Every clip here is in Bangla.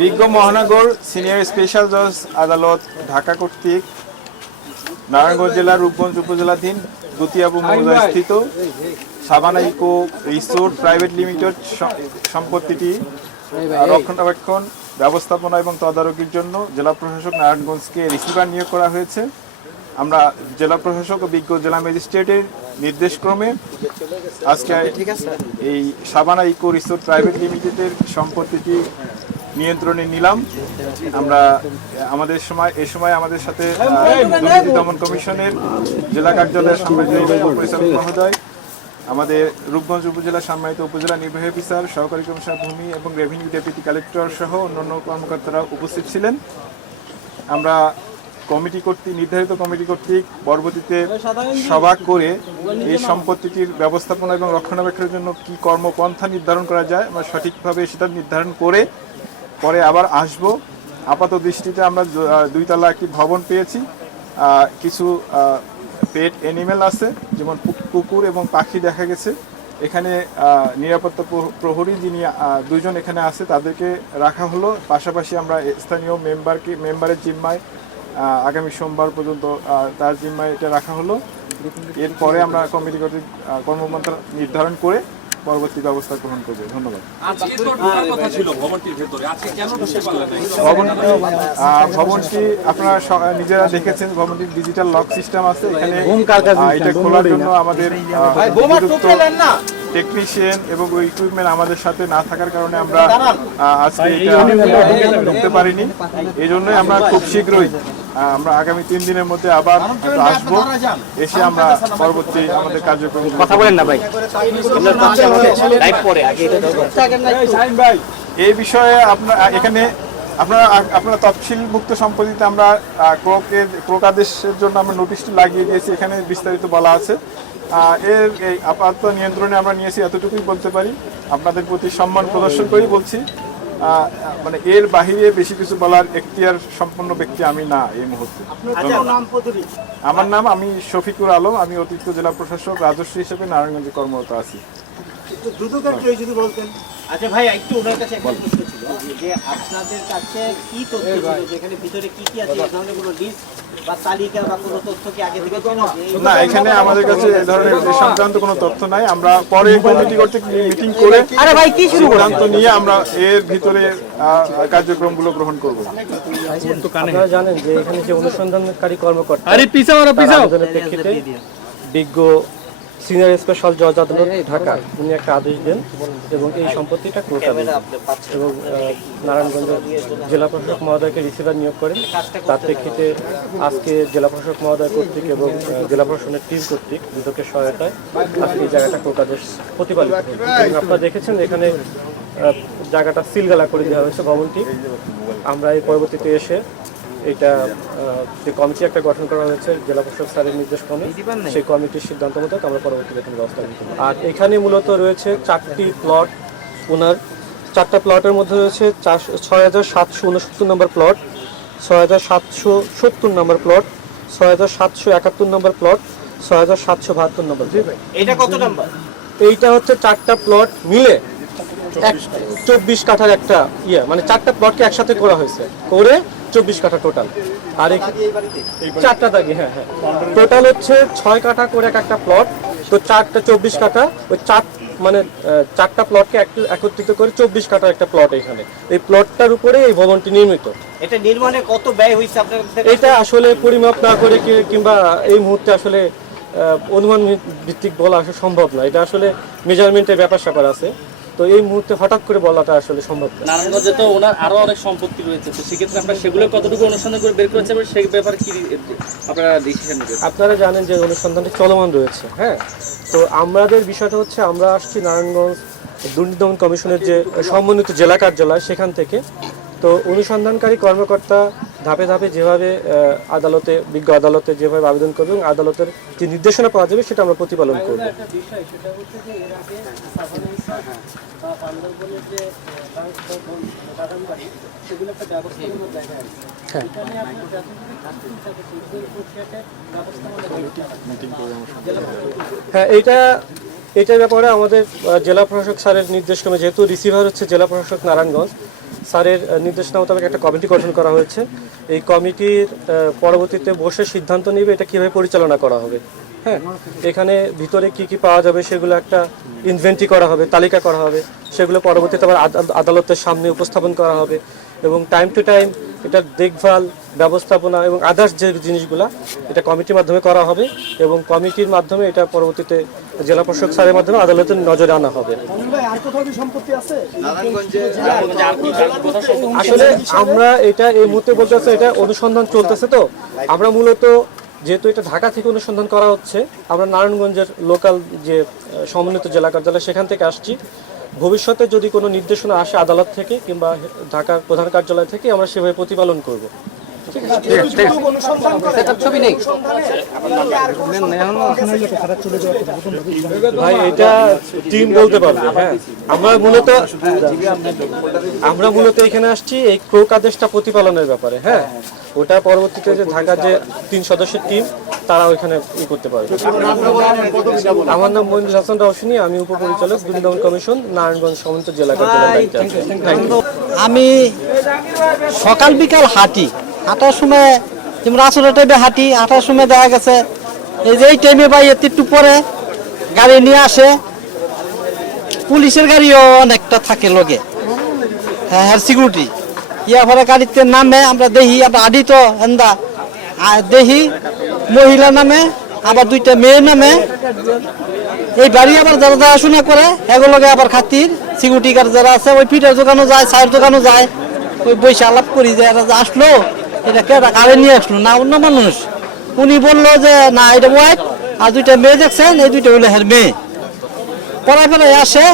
বিজ্ঞ মহানগর সিনিয়র স্পেশাল জজ আদালত ঢাকা কর্তৃক নারায়ণগঞ্জ জেলার রূপগঞ্জ উপজেলাধীন গুতিয়াবু মৌজায় স্থিত Sabana eco resort private limited সম্পত্তিটি রক্ষণাবেক্ষণ ব্যবস্থাপনা এবং তদারকির জন্য জেলা প্রশাসক নারায়ণগঞ্জকে রিসিভার নিয়োগ করা হয়েছে। আমরা জেলা প্রশাসক ও বিজ্ঞ জেলা ম্যাজিস্ট্রেটের নির্দেশক্রমে আজকে এই সাবানা ইকো রিসোর্ট প্রাইভেট লিমিটেডের সম্পত্তিটি নিয়ন্ত্রণে নিলাম। আমরা এই সময় আমাদের সাথে দুর্নীতি দমন কমিশনের জেলা কার্যালয়ের সম্মানিত পরিচালক মহোদয়, আমাদের রূপগঞ্জ উপজেলা সম্মানিত উপজেলা নির্বাহী অফিসার, সহকারী কমিশনার ভূমি এবং রেভিনিউ ডেপুটি কালেক্টর সহ অন্যান্য কর্মকর্তারা উপস্থিত ছিলেন। আমরা নির্ধারিত কমিটি কর্তৃক পরবর্তীতে সভা করে এই সম্পত্তিটির ব্যবস্থাপনা এবং রক্ষণাবেক্ষণের জন্য কি কর্মপন্থা নির্ধারণ করা যায় আমরা সঠিকভাবে সেটা নির্ধারণ করে পরে আবার আসব। আপাত দৃষ্টিতে আমরা 2 তলা একটি ভবন পেয়েছি, কিছু পেট অ্যানিমেল আছে যেমন কুকুর এবং পাখি দেখা গেছে। এখানে নিরাপত্তা প্রহরী যিনি 2 জন এখানে আছে তাদেরকে রাখা হলো। পাশাপাশি আমরা স্থানীয় মেম্বারের জিম্মায় আগামী সোমবার পর্যন্ত তার জিম্মায় এটা রাখা হলো। এরপরে আমরা কমিটি কর্তৃক কর্মপন্থা নির্ধারণ করে পরবর্তী ব্যবস্থা গ্রহণ করবে। ধন্যবাদ। ভবনটি আপনারা নিজেরা দেখেছেন, ভবনটির ডিজিটাল লক সিস্টেম আছে। এখানে এটা খোলার জন্য আমাদের টেকনিশিয়ান এবং ইকুইপমেন্ট আমাদের সাথে না থাকার কারণে আমরা আজকে এটা ঢুকতে পারিনি। এই জন্যই আমরা খুব শীঘ্রই আমরা আগামী 3 দিনের মধ্যে আবার আসবো, এসে আমরা পরবর্তী আমাদের কার্যক্রম কথা বলেন না ভাই। এই বিষয়ে আপনারা তফসিলভুক্ত সম্পত্তিতে আমরা ক্রোক আদেশের জন্য আমরা নোটিশটি লাগিয়ে দিয়েছি। এখানে বিস্তারিত বলা আছে। এর এই আপাতত নিয়ন্ত্রণে আমরা নিয়েছি, এতটুকুই বলতে পারি। আপনাদের প্রতি সম্মান প্রদর্শন করেই বলছি। মানে এর বাহিরে বেশি কিছু বলার এখতিয়ার সম্পন্ন ব্যক্তি আমি না এই মুহূর্তে। আমার নাম আমি শফিকুর আলম, আমি অতিরিক্ত জেলা প্রশাসক রাজস্ব হিসেবে নারায়ণগঞ্জে কর্মরত আছি। আচ্ছা ভাই, একটু ওনার কাছে একটা প্রশ্ন ছিল যে আপনাদের কাছে কি তথ্য ছিল, যেখানে ভিতরে কি কি আছে, এই ধরনের কোনো লিস্ট বা তালিকা বা কোনো তথ্য কি আগে থেকে ছিল? না, এখানে আমাদের কাছে এই ধরনের সংক্রান্ত কোনো তথ্য নাই। আমরা পরে কমিটি কর্তৃক মিটিং করে সিদ্ধান্ত নিয়ে আমরা এর ভিতরে কার্যক্রমগুলো গ্রহণ করব। আপনারা জানেন যে এখানে যে অনুসন্ধানকারী কর্মকর্তা প্রেক্ষিতে বিজ্ঞ সিনিয়র স্পেশাল জজ আদালত ঢাকা উনি একটা আদেশ দেন এবং এই সম্পত্তিটা এবং নারায়ণগঞ্জের জেলা প্রশাসক মহোদয়কে রিসিভার নিয়োগ করেন। তার প্রেক্ষিতে আজকে জেলা প্রশাসক মহোদয় কর্তৃক এবং জেলা প্রশাসনের টিম কর্তৃক দুদকের সহায়তায় আজকে এই জায়গাটা কোর্টাদেশ প্রতিপালিত এবং আপনারা দেখেছেন এখানে জায়গাটা সিলগালা করে দেওয়া হয়েছে ভবনটি। আমরা এই পরবর্তীতে এসে এটা যে কমিটি একটা গঠন করা হয়েছে জেলা প্রশাসক স্যারের নির্দেশক্রমে, সেই কমিটির সিদ্ধান্ত মতো আমরা পরবর্তীতে ব্যবস্থা নিতে। আর এখানে মূলত রয়েছে 4টি প্লট। ওনার 4টা প্লটের মধ্যে রয়েছে 6769 নম্বর প্লট, 6770 নম্বর প্লট, 6771 নম্বর প্লট, 6772 নম্বর। এটা কত নাম্বার? এইটা হচ্ছে 4টা প্লট মিলে 24 কাঠার একটা মানে 4টা প্লটকে একসাথে করা হয়েছে, করে 24 কাঠা টোটাল। আর 4টা দাগি, হ্যাঁ, টোটাল হচ্ছে 6 কাঠা করে একটা প্লট। তো 4টা 24 কাঠা, ওই 4টা প্লটকে একত্রিত করে 24 কাঠা একটা প্লট। এখানে এই প্লটটার উপরে এই ভবনটি নির্মিত। এটা নির্মাণে কত ব্যয় হয়েছে আপনার? এটা আসলে পরিমাপ না করে কিংবা এই মুহূর্তে আসলে অনুমান ভিত্তিক বলা আসলে সম্ভব না। এটা আসলে মেজারমেন্টের ব্যাপার আছে, তো এই মুহূর্তে হঠাৎ করে বলাটা আসলে সম্ভব না। নারায়ণগঞ্জে তো ওনার আরো অনেক সম্পত্তি রয়েছে, তো সেক্ষেত্রে আমরা সেগুলো কতটুকু অনুসন্ধান করে বের করেছি, সেই ব্যাপারে কি আপনারা ডিসিশন নেবেন? আপনারা জানেন যে অনুসন্ধানটি চলমান রয়েছে। হ্যাঁ, তো আমাদের বিষয়টা হচ্ছে আমরা আসছি নারায়ণগঞ্জ দুর্নীতি দমন কমিশনের যে সমন্বিত জেলা কার্যালয় সেখান থেকে। তো অনুসন্ধানকারী কর্মকর্তা ধাপে ধাপে যেভাবে বিজ্ঞ আদালতে যেভাবে আবেদন করবে এবং আদালতের যে নির্দেশনা পাওয়া যাবে সেটা আমরা প্রতিপালন করব। বা বান্দরবনের যে বাগান বাড়ি সেগুলো একটা ব্যবস্থাপনার জায়গা আছে। এখানে আপনার যতগুলি ঘাটতি থাকে সেগুলোর প্রক্রিয়াতে ব্যবস্থাপনা হ্যাঁ, এইটার ব্যাপারে আমাদের জেলা প্রশাসক স্যারের নির্দেশক্রমে, যেহেতু রিসিভার হচ্ছে জেলা প্রশাসক নারায়ণগঞ্জ, স্যারের নির্দেশনা মোতাবেক একটা কমিটি গঠন করা হয়েছে। এই কমিটির পরবর্তীতে বসে সিদ্ধান্ত নেবে এটা কীভাবে পরিচালনা করা হবে। হ্যাঁ, এখানে ভিতরে কি কি পাওয়া যাবে সেগুলো একটা ইনভেন্টরি করা হবে, তালিকা করা হবে, সেগুলো পরবর্তীতে আবার আদালতের সামনে উপস্থাপন করা হবে এবং টাইম টু টাইম এটার দেখভাল, ব্যবস্থাপনা এবং আদার্স যে জিনিসগুলা এটা কমিটির মাধ্যমে করা হবে এবং কমিটির মাধ্যমে এটা পরবর্তীতে জেলা প্রশাসক স্যারের মাধ্যমে আদালতের নজরে আনা হবে। আসলে আমরা এটা এই মুহূর্তে বলতে চাচ্ছি, এটা অনুসন্ধান চলতেছে, তো আমরা মূলত যেহেতু এটা ঢাকা থেকে অনুসন্ধান করা হচ্ছে, আমরা নারায়ণগঞ্জের লোকাল যে সমন্বিত জেলা কার্যালয় সেখান থেকে আসছি। ভবিষ্যতে যদি কোনো নির্দেশনা আসে আদালত থেকে কিংবা ঢাকার প্রধান কার্যালয় থেকে, আমরা সেভাবে প্রতিপালন করব। ভাই এটা টিম বলতে পারবে। হ্যাঁ, আমরা মূলত এখানে আসছি এই ক্রোক আদেশটা প্রতিপালনের ব্যাপারে। হ্যাঁ, ওটা পরবর্তীতে যে ঢাকার যে 3 সদস্যের টিম তারা ওইখানে করতে পারবে। আমার নাম মহিনুল হাসান রওশনী, আমি উপপরিচালক দুর্নীতি দমন কমিশন নারায়ণগঞ্জ সমন্বিত জেলা কার্যালয়। আমি সকাল বিকাল হাঁটার সময় যেমন রাসুলের টাইমে হাঁটার সময় দেখা গেছে এই যে এই টাইমে বা একটু পরে গাড়ি নিয়ে আসে, পুলিশের গাড়িও অনেকটা থাকে লগে, হ্যাঁ সিকিউরিটি ইয়ার পরে গাড়িতে নামে আমরা দেখি, আমরা আডি তো এন্দা দেখি মহিলা নামে, আবার 2টা মেয়ে নামে। এই বাড়ি আবার যারা দেখাশোনা করে এগুলোকে আবার খাতির সিকিউরিটি গার্ড যারা আছে ওই পিঠার দোকানও যায়, চায়ের দোকানও যায়, ওই বসে আলাপ করি যে এরা আসলো এটা কে কারে নিয়ে আসলো না অন্য মানুষ। উনি বললো যে না এটা ওয়াইফ, আর 2টা মেয়ে দেখছেন এই 2টা হলো হের মেয়ে। পড়ায় ফেলায় আসে,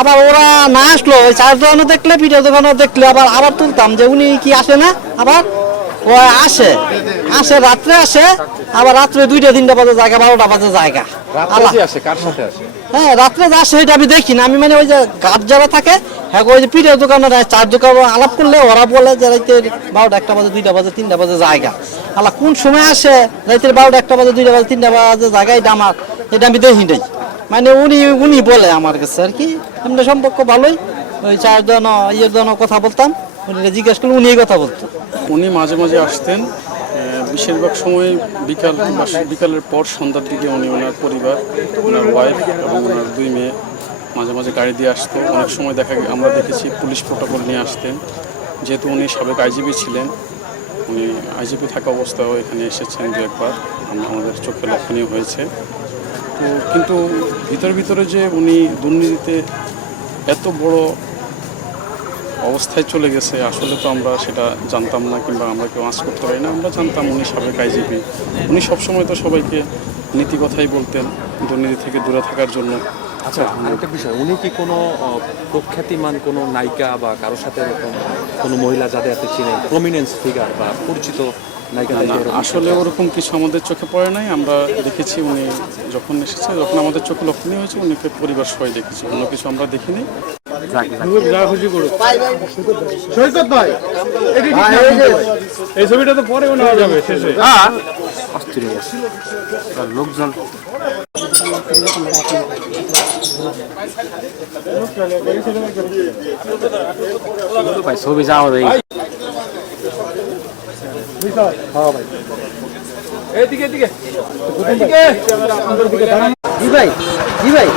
আবার ওরা না আসলো ওই চায়ের দোকানও দেখলে পিঠার দোকানও দেখলে আবার তুলতাম যে উনি কি আসে না, আবার ও আসে রাত্রে আসে, আবার রাত্রে 2টা-3টা বাজে জায়গা, 12টা বাজে জায়গা। হ্যাঁ, রাত্রে যা আসে এটা আমি দেখি না, আমি মানে ওই যে গার্ড যারা থাকে হ্যাঁ ওই যে পিঠের দোকানে চায়ের দোকানে আলাপ করলে ওরা বলে যে রাইতে 12টা 1টা বাজে 2টা বাজে 3টা বাজে জায়গা। আল্লাহ কোন সময় আসে রাইতের 12টা 1টা বাজে 2টা বাজে 3টা বাজে জায়গা, এটা আমি দেখি নাই। মানে উনি বলে আমার কাছে আর কি, এমনি সম্পর্ক ভালোই। ওই চায়ের দোকান ইয়ের দোকানও কথা বলতাম, উনি জিজ্ঞেস করলে উনি কথা বলতো। উনি মাঝে মাঝে আসতেন, বেশিরভাগ সময় বিকালের পর সন্ধ্যার দিকে উনি ওনার পরিবার, ওনার ওয়াইফ এবং ওনার 2 মেয়ে মাঝে মাঝে গাড়ি দিয়ে আসতো। অনেক সময় আমরা দেখেছি পুলিশ প্রোটোকল নিয়ে আসতেন, যেহেতু উনি সাবেক আইজিপি ছিলেন। উনি আইজিপি থাকা অবস্থায়ও এখানে এসেছেন 2-1 বার, আমাদের চোখে লক্ষণীয় হয়েছে। তো কিন্তু ভিতরে যে উনি দুর্নীতিতে এত বড় অবস্থায় চলে গেছে আসলে তো আমরা সেটা জানতাম না, কিংবা আমরা কেউ আঁচ করতে পারি না। আমরা জানতাম উনি সাবেক আইজিপি, উনি সবসময় তো সবাইকে নীতি কথাই বলতেন দুর্নীতি থেকে দূরে থাকার জন্য। আচ্ছা, আরেকটা বিষয়, উনি কি কোনো প্রখ্যাতিমান কোনো নায়িকা বা কারোর সাথে এরকম কোনো মহিলা যাদের হাতে চিনে প্রমিনেন্স ফিগার বা পরিচিত নায়িকা? আসলে ওরকম কিছু আমাদের চোখে পড়ে নাই। আমরা দেখেছি উনি যখন এসেছে, যখন আমাদের চোখে লক্ষণীয় হয়েছে উনিকে পরিবার সবাই দেখেছি, অন্য কিছু আমরা দেখিনি। এই ছবিটা তো পরে নেওয়া যাবে শেষে। লোকজন ছবি যাওয়ার এইদিকে জি ভাই